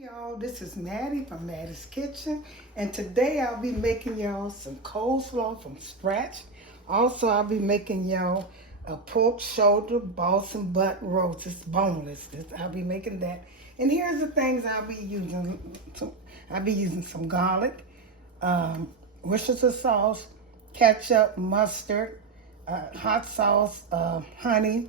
Y'all, this is Mattie from Mattie's Kitchen, and today I'll be making y'all some coleslaw from scratch. Also, I'll be making y'all a pork shoulder Boston butt roast. It's boneless. I'll be making that. And here's the things I'll be using. I'll be using some garlic, Worcestershire sauce, ketchup, mustard, hot sauce, honey,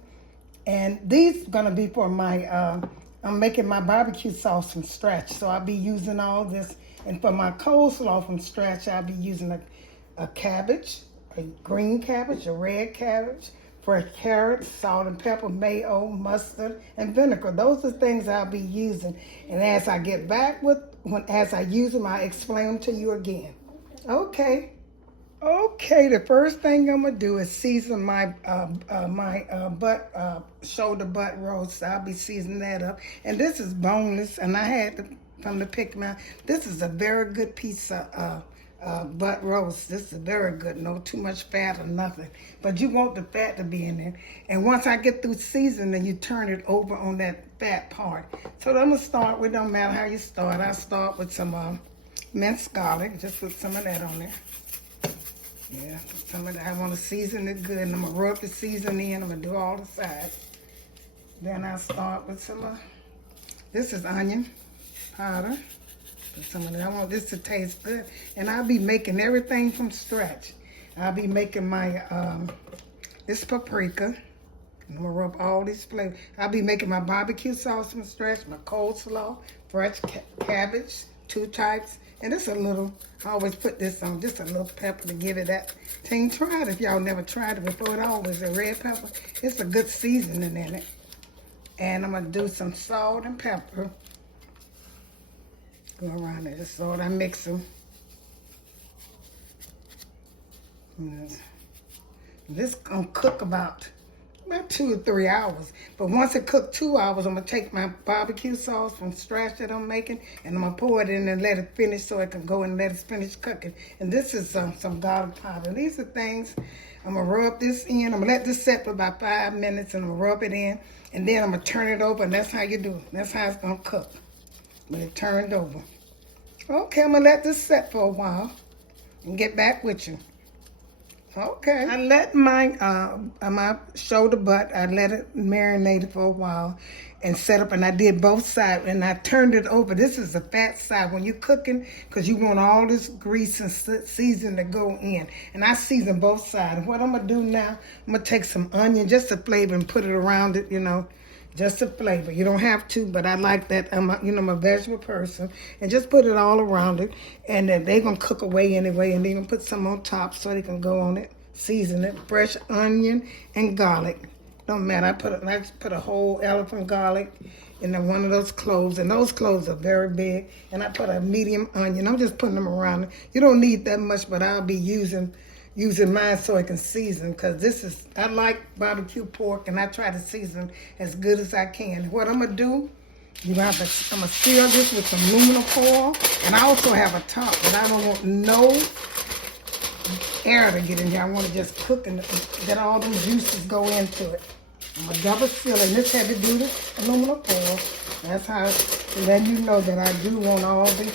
and these are gonna be for my I'm making my barbecue sauce from scratch, so I'll be using all this. And for my coleslaw from scratch, I'll be using a cabbage, a green cabbage, a red cabbage, fresh carrots, salt and pepper, mayo, mustard, and vinegar. Those are things I'll be using. And as I get back as I use them, I'll explain them to you again. Okay, the first thing I'm gonna do is season my shoulder butt roast. I'll be seasoning that up, and this is boneless. And I had from the pick my. This is a very good piece of butt roast. This is very good. No too much fat or nothing, but you want the fat to be in there. And once I get through seasoning, you turn it over on that fat part. So I'm gonna start with. Don't matter how you start. I start with some minced garlic. Just put some of that on there. Yeah, some of that. I want to season it good, and I'm going to rub the seasoning in. I'm going to do all the sides. Then I'll start with some this is onion powder. Put some of that. I want this to taste good. And I'll be making everything from scratch. I'll be making my, this paprika. I'm going to rub all these flavors. I'll be making my barbecue sauce from scratch, my coleslaw, fresh cabbage, 2 types. And this a little, I always put this on, just a little pepper to give it that thing. Try it if y'all never tried it before. It always a red pepper. It's a good seasoning in it. And I'm going to do some salt and pepper. Go around it. Just salt, I mix them. This going to cook about 2 or 3 hours. But once it cooked 2 hours, I'm going to take my barbecue sauce from scratch that I'm making, and I'm going to pour it in and let it finish so it can go and let it finish cooking. And this is some garlic powder. These are things, I'm going to rub this in. I'm going to let this set for about 5 minutes, and I'm going to rub it in. And then I'm going to turn it over, and that's how you do it. That's how it's going to cook when it's turned over. Okay, I'm going to let this set for a while and get back with you. Okay, I let my shoulder butt, I let it marinate for a while and set up, and I did both sides, and I turned it over. This is the fat side when you're cooking, because you want all this grease and season to go in. And I season both sides. And what I'm going to do now, I'm going to take some onion, just to flavor, and put it around it, just to flavor. You don't have to, but I like that. I'm a vegetable person. And just put it all around it. And then they're going to cook away anyway. And they're going to put some on top so they can go on it. Season it. Fresh onion and garlic. Don't matter. I just put a whole elephant garlic in one of those cloves. And those cloves are very big. And I put a medium onion. I'm just putting them around it. You don't need that much, but I'll be using mine so I can season, because I like barbecue pork, and I try to season as good as I can. What I'm going to do, I'm going to seal this with some aluminum foil, and I also have a top, but I don't want no air to get in here. I want to just cook and let all them juices go into it. I'm going to double seal it, and this had to do with aluminum foil. That's how to let you know that I do want all the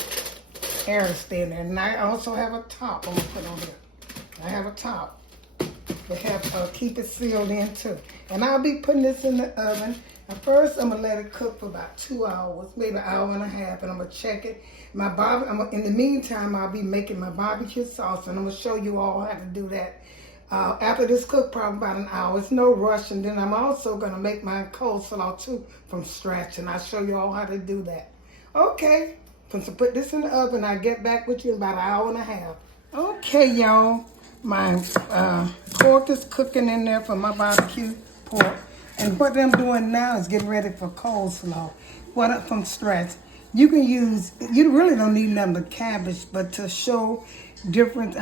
air to stay in there. And I also have a top I'm going to put on there. I have a top to keep it sealed in too. And I'll be putting this in the oven. And first, I'm going to let it cook for about 2 hours, maybe an hour and a half, and I'm going to check it. In the meantime, I'll be making my barbecue sauce, and I'm going to show you all how to do that. After this cook, probably about an hour. It's no rush. And then I'm also going to make my coleslaw too from scratch, and I'll show you all how to do that. Okay, once I put this in the oven, I'll get back with you in about an hour and a half. Okay, y'all. My pork is cooking in there for my barbecue pork. And what I'm doing now is getting ready for coleslaw. From scratch. You really don't need nothing but cabbage, but to show different,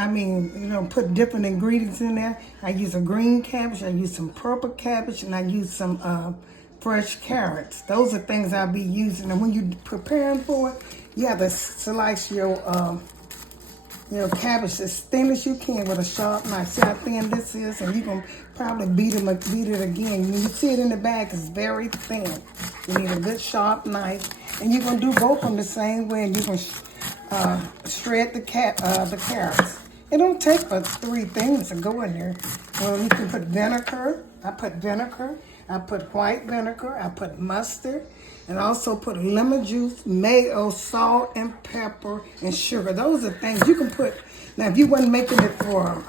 put different ingredients in there. I use a green cabbage, I use some purple cabbage, and I use some fresh carrots. Those are things I'll be using. And when you're preparing for it, you have to slice your cabbage as thin as you can with a sharp knife. See how thin this is? And you're going to probably beat it again. When you see it in the bag, it's very thin. You need a good sharp knife. And you're going to do both of them the same way, and you're going to shred the carrots. It don't take but 3 things to go in there. Well, you can put vinegar. I put vinegar. I put white vinegar. I put mustard. And also put lemon juice, mayo, salt, and pepper, and sugar. Those are things you can put. Now, if you wasn't making it for,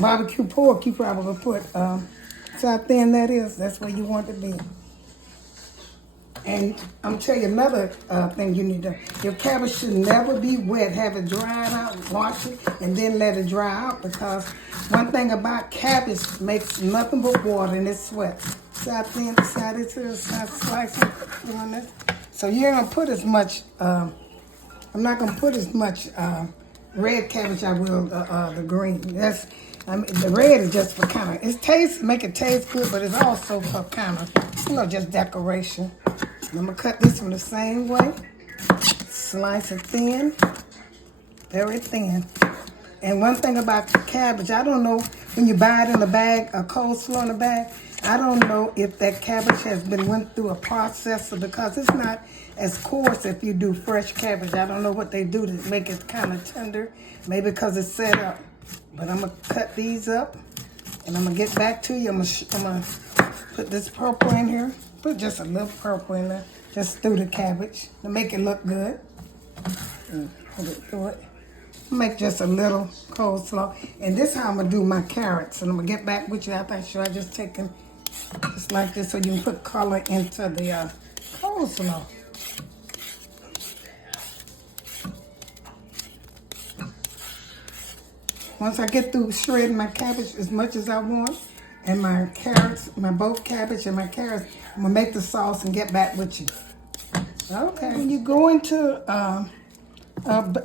barbecue pork, you probably would put, see how thin that is? That's where you want it to be. And I'm gonna tell you another thing you need to, your cabbage should never be wet. Have it dried out, wash it, and then let it dry out, because one thing about cabbage makes nothing but water and it sweats. See how thin, see how this is, how slicing on this? So you're gonna put as much, I'm not gonna put as much red cabbage I will the green. That's, I mean, the red is just for kind of, make it taste good, but it's also for kind of, just decoration. I'm gonna cut this one the same way. Slice it thin, very thin. And one thing about cabbage, I don't know, when you buy it in a bag, a coleslaw in a bag, I don't know if that cabbage has been went through a processor, because it's not as coarse if you do fresh cabbage. I don't know what they do to make it kind of tender, maybe because it's set up. But I'm gonna cut these up, and I'm gonna get back to you. I'm gonna put this purple in here. Put just a little purple in there, just through the cabbage to make it look good. And put it through it. Make just a little coleslaw. And this is how I'm gonna do my carrots. And I'm gonna get back with you after I just take them just like this, so you can put color into the coleslaw. Once I get through shredding my cabbage as much as I want, and my carrots, both cabbage and my carrots, I'm gonna make the sauce and get back with you. Okay. When you go into,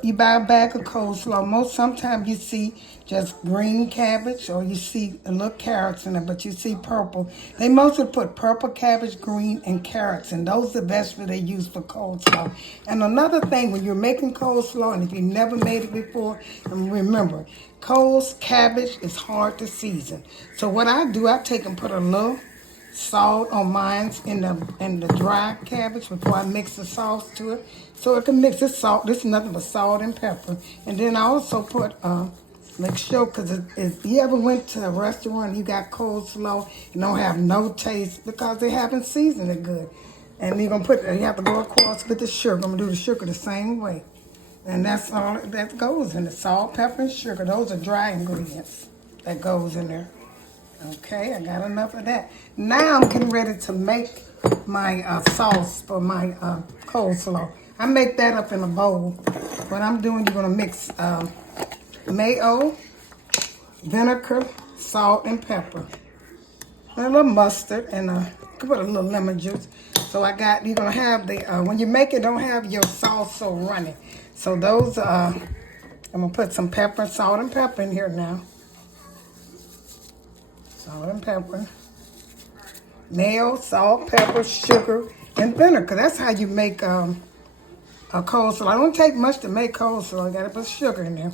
you buy a bag of coleslaw, sometimes you see just green cabbage, or you see a little carrots in it, but you see purple. They mostly put purple cabbage, green, and carrots, and those are the vegetables they use for coleslaw. And another thing, when you're making coleslaw, and if you never made it before, and remember, cabbage is hard to season. So what I do, I take and put a little salt on mine in the dry cabbage before I mix the sauce to it, so it can mix this salt. This is nothing but salt and pepper. And then I also put make sure, because if you ever went to a restaurant and you got coleslaw and don't have no taste because they haven't seasoned it good, and you're gonna you have to go across with the sugar. I'm gonna do the sugar the same way, and that's all that goes in the salt, pepper, and sugar. Those are dry ingredients that goes in there. Okay, I got enough of that. Now I'm getting ready to make my sauce for my coleslaw. I make that up in a bowl. What I'm doing, you're gonna mix mayo, vinegar, salt, and pepper. And a little mustard, and put a little lemon juice. So you're gonna have when you make it, don't have your sauce so runny. So those, I'm gonna put some pepper, salt, and pepper in here now. Salt and pepper, mayo, salt, pepper, sugar, and vinegar. That's how you make a coleslaw. It don't take much to make coleslaw. You gotta put sugar in there.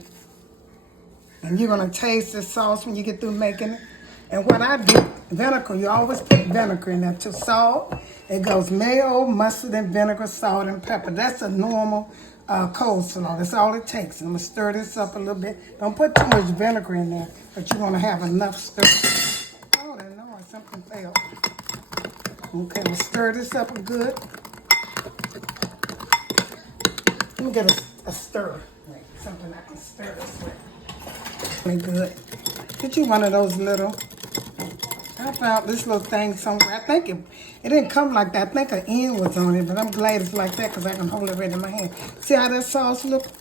And you're gonna taste the sauce when you get through making it. And what I do, vinegar, you always put vinegar in there too. Salt, it goes mayo, mustard, and vinegar, salt, and pepper. That's a normal coleslaw. That's all it takes. I'm gonna stir this up a little bit. Don't put too much vinegar in there, but you're gonna have enough stir. Something failed. Okay, we'll stir this up good. Let me get a stir. Something I can stir this with. Good. Get you one of those little. I found this little thing somewhere. I think it didn't come like that. I think an end was on it, but I'm glad it's like that because I can hold it right in my hand. See how that sauce looks?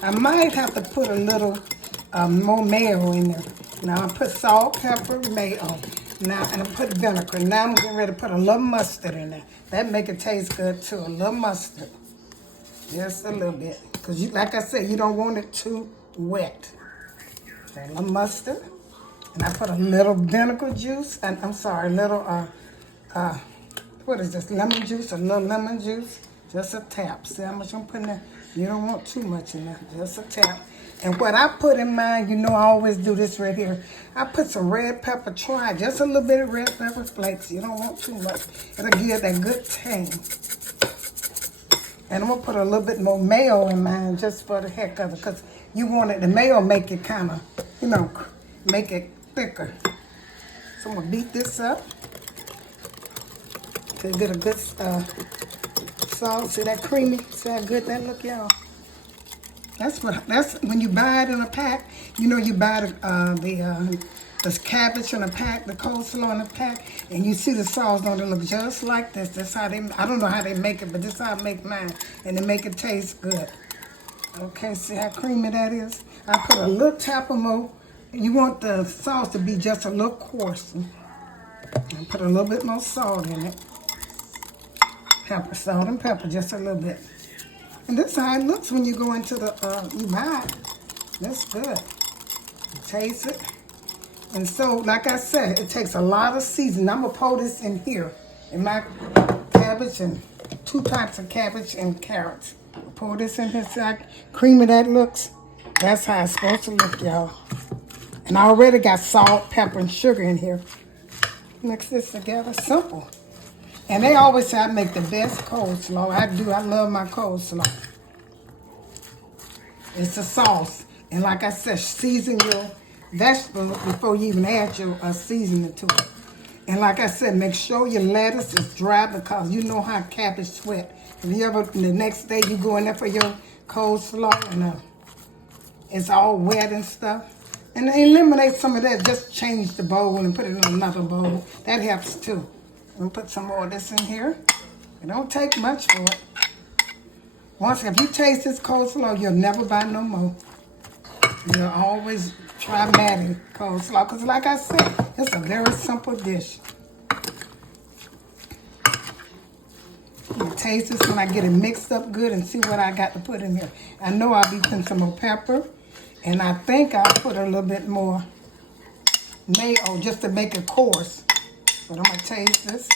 I might have to put a little more mayo in there. Now I put salt, pepper, mayo. Now, and I put vinegar. Now I'm getting ready to put a little mustard in there. That make it taste good too. A little mustard. Just a little bit. Because like I said, you don't want it too wet. Okay, a little mustard. And I put a little vinegar juice. And I'm sorry, a little, what is this? Lemon juice, a little lemon juice. Just a tap. See how much I'm putting in? You don't want too much in there. Just a tap. And what I put in mine, you know I always do this right here. I put some red pepper, try just a little bit of red pepper flakes. You don't want too much. It'll give that good tang. And I'm going to put a little bit more mayo in mine just for the heck of it. Because you want it, the mayo make it kind of, you know, make it thicker. So I'm going to beat this up to get a good sauce. See that creamy? See how good that look, y'all? That's when you buy it in a pack. You know, you buy the cabbage in a pack, the coleslaw in a pack, and you see the sauce, don't it look just like this? That's how they, I don't know how they make it, but this is how I make mine, and they make it taste good. Okay, see how creamy that is? I put a little tap of more. You want the sauce to be just a little coarse. And put a little bit more salt in it. Pepper, salt and pepper, just a little bit. And this is how it looks when you go into the, you buy it. That's good. Taste it. And so, like I said, it takes a lot of seasoning. I'm going to pour this in here, in my cabbage, and 2 types of cabbage and carrots. Pour this in here, see how creamy that looks? That's how it's supposed to look, y'all. And I already got salt, pepper, and sugar in here. Mix this together, simple. And they always say I make the best coleslaw. I do, I love my coleslaw. It's a sauce. And like I said, season your vegetables before you even add your seasoning to it. And like I said, make sure your lettuce is dry because you know how cabbage sweat. If you ever, the next day you go in there for your coleslaw and it's all wet and stuff. And eliminate some of that. Just change the bowl and put it in another bowl. That helps too. And put some more of this in here. It don't take much for it. Once, if you taste this coleslaw, you'll never buy no more. You'll always try Mattie coleslaw. Because like I said, it's a very simple dish. You taste this when I get it mixed up good and see what I got to put in here. I know I'll be putting some more pepper. And I think I'll put a little bit more mayo just to make it coarse. But I'm going to taste this.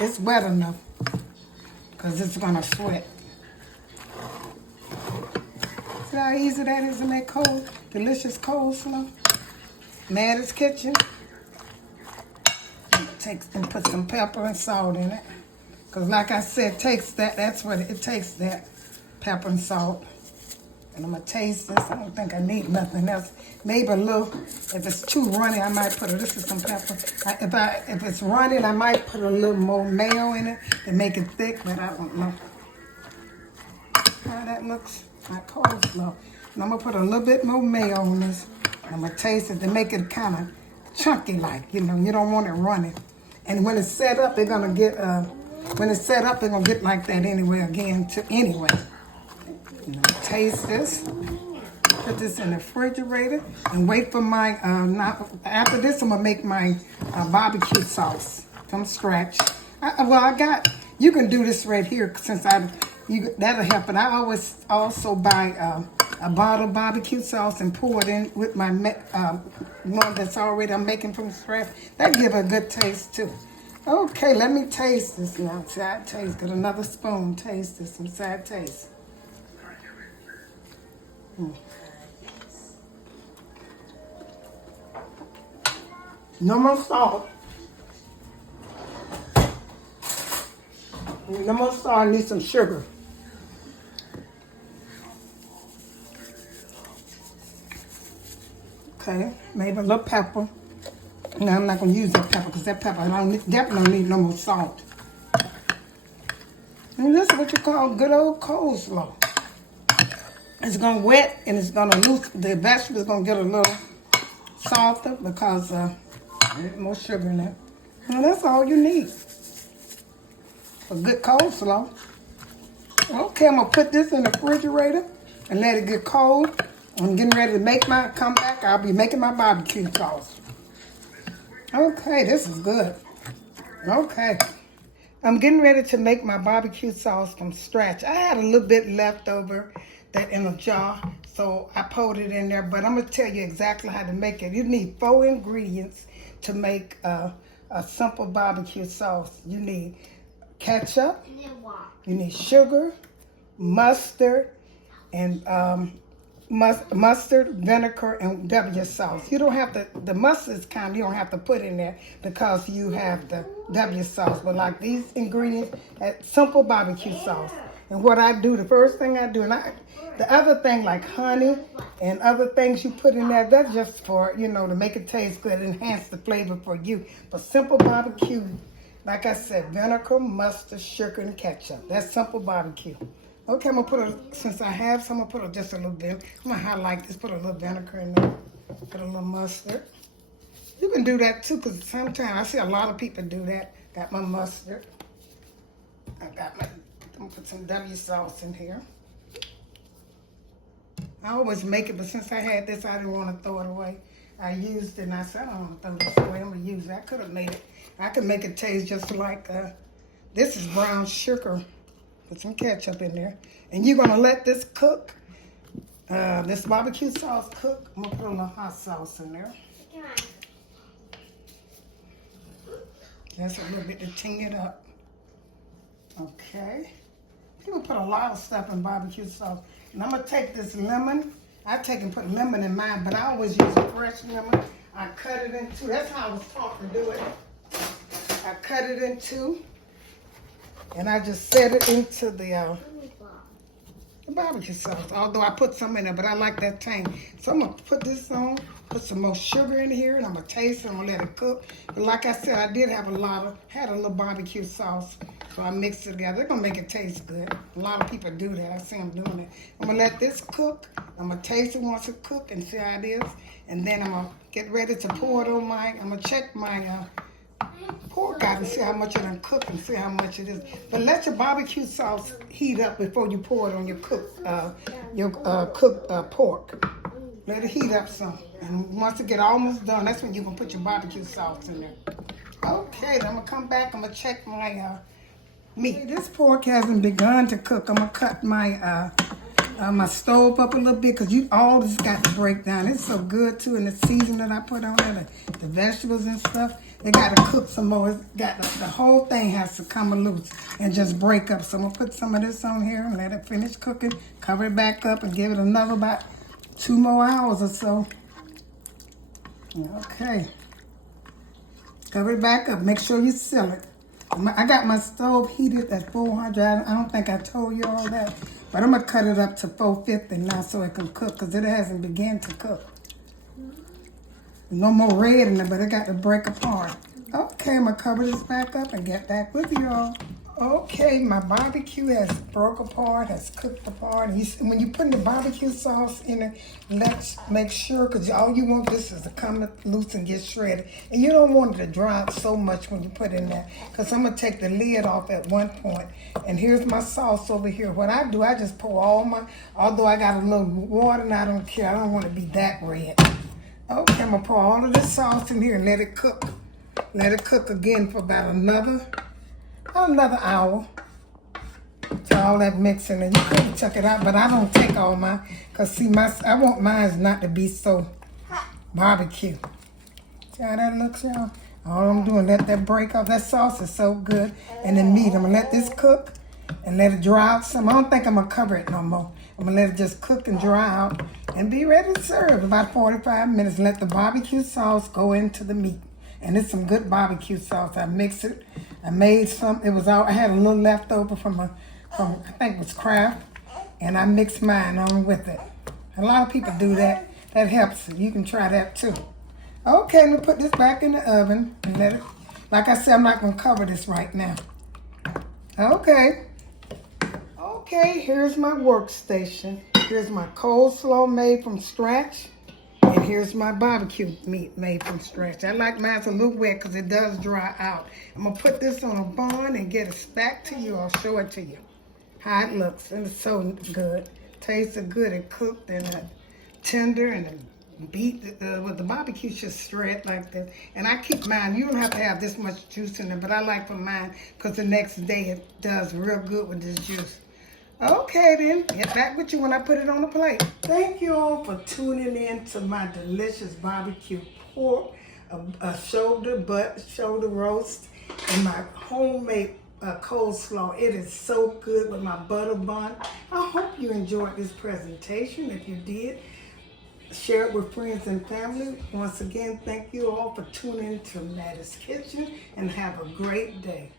It's wet enough because it's going to sweat. See how easy that is to make cold, delicious coleslaw? Mattie's Kitchen. And put some pepper and salt in it. Because like I said, it takes that. That's what it takes, that pepper and salt. And I'm going to taste this. I don't think I need nothing else. Maybe a little, if it's too runny, I might put this is some pepper. If it's runny, I might put a little more mayo in it to make it thick, but I don't know how that looks. My coleslaw. And I'm going to put a little bit more mayo on this. And I'm going to taste it to make it kind of chunky like, you know, you don't want it runny. And when it's set up, they're going to get, like that anyway. Taste this. Put this in the refrigerator and wait for my, after this I'm going to make my barbecue sauce from scratch. You can do this right here since that'll help. But I always also buy a bottle of barbecue sauce and pour it in with my one that's already I'm making from scratch. That give a good taste too. Okay, let me taste this now. Side taste. Get another spoon. Taste this. Some side taste. No more salt. No more salt. I need some sugar. Okay, maybe a little pepper. No, I'm not going to use that pepper because that pepper, definitely don't need no more salt. And this is what you call good old coleslaw. It's going to wet and it's going to loosen. The vegetables going to get a little softer because there's more sugar in there. And that's all you need for good coleslaw. Okay, I'm going to put this in the refrigerator and let it get cold. I'm getting ready to come back. I'll be making my barbecue sauce. Okay, this is good. Okay. I'm getting ready to make my barbecue sauce from scratch. I had a little bit left over that in a jar, so I poured it in there. But I'm going to tell you exactly how to make it. You need 4 ingredients to make a simple barbecue sauce. You need ketchup, you need sugar, mustard, and mustard, vinegar, and W sauce. You don't have to, the mustard kind you don't have to put in there because you have the W sauce. But like these ingredients, simple barbecue sauce. And what I do, the first thing I do, the other thing like honey and other things you put in there, that's just for, you know, to make it taste good, enhance the flavor for you. But simple barbecue, like I said, vinegar, mustard, sugar, and ketchup. That's simple barbecue. Okay, I'm gonna put since I have some, I'm gonna put just a little bit. I'm gonna highlight this, put a little vinegar in there, put a little mustard. You can do that too, because sometimes I see a lot of people do that. Got my mustard. I'm gonna put some W sauce in here. I always make it, but since I had this, I didn't want to throw it away. I used it, and I said, I don't want to throw this away. I'm gonna use it. I could have made it. I could make it taste just like this is brown sugar. Put some ketchup in there. And you're going to let this cook. This barbecue sauce cook. I'm going to put a little hot sauce in there. Just a little bit to ting it up. Okay. People put a lot of stuff in barbecue sauce. And I'm going to take this lemon. I take and put lemon in mine, but I always use a fresh lemon. I cut it in two. That's how I was taught to do it. I cut it in two. And I just set it into the barbecue sauce. Although I put some in there, but I like that tang. So I'm going to put this on, put some more sugar in here, and I'm going to taste it. I'm going to let it cook. But like I said, I did have a little barbecue sauce. So I mixed it together. It's going to make it taste good. A lot of people do that. I see them doing it. I'm going to let this cook. I'm going to taste it once it cooks and see how it is. And then I'm going to get ready to pour it on I'm going to check my pork out and see how much it done cook and see how much it is. But let your barbecue sauce heat up before you pour it on your cooked pork. Let it heat up some. And once it get almost done, that's when you're going to put your barbecue sauce in there. Okay, then I'm going to come back. I'm going to check my meat. This pork hasn't begun to cook. I'm going to cut my my stove up a little bit because all this got to break down. It's so good too, and the season that I put on there, the vegetables and stuff, they got to cook some more. It's got the whole thing has to come loose and just break up. So I'm gonna put some of this on here and let it finish cooking, cover it back up, and give it another about 2 more hours or so. Okay, cover it back up. Make sure you seal it. I got my stove heated at 400. I don't think I told you all that. But I'm going to cut it up to 450 now so it can cook because it hasn't begun to cook. No more red in it, but it got to break apart. Okay, I'm going to cover this back up and get back with y'all. Okay, my barbecue has broke apart, has cooked apart. And when you put the barbecue sauce in it, let's make sure, because all you want this is to come loose and get shredded. And you don't want it to dry out so much when you put it in there, because I'm going to take the lid off at one point. And here's my sauce over here. What I do, I just pour although I got a little water and I don't care. I don't want it to be that red. Okay, I'm going to pour all of this sauce in here and let it cook. Let it cook again for about another hour. To all that mixing, and you could check it out, but I don't take all mine, because see, I want mine not to be so barbecue. See how that looks, y'all? All I'm doing, let that break off. That sauce is so good. And the meat, I'm going to let this cook and let it dry out some. I don't think I'm going to cover it no more. I'm going to let it just cook and dry out and be ready to serve. About 45 minutes, let the barbecue sauce go into the meat. And it's some good barbecue sauce. I mixed it. I made some. I had a little left over from I think it was Kraft. And I mixed mine on with it. A lot of people do that. That helps. You can try that too. Okay, I'm going to put this back in the oven and let it, like I said, I'm not going to cover this right now. Okay, here's my workstation. Here's my coleslaw made from scratch. And here's my barbecue meat made from scratch. I like mine a little wet because it does dry out. I'm going to put this on a bun and get it back to you. I'll show it to you. How it looks. And it's so good. Tastes good and cooked and tender and beat with the barbecue just shred like this. And I keep mine. You don't have to have this much juice in it, but I like for mine because the next day it does real good with this juice. Okay then, get back with you when I put it on the plate. Thank you all for tuning in to my delicious barbecue pork, a shoulder roast, and my homemade coleslaw. It is so good with my butter bun. I hope you enjoyed this presentation. If you did, share it with friends and family. Once again, thank you all for tuning in to Mattie's Kitchen, and have a great day.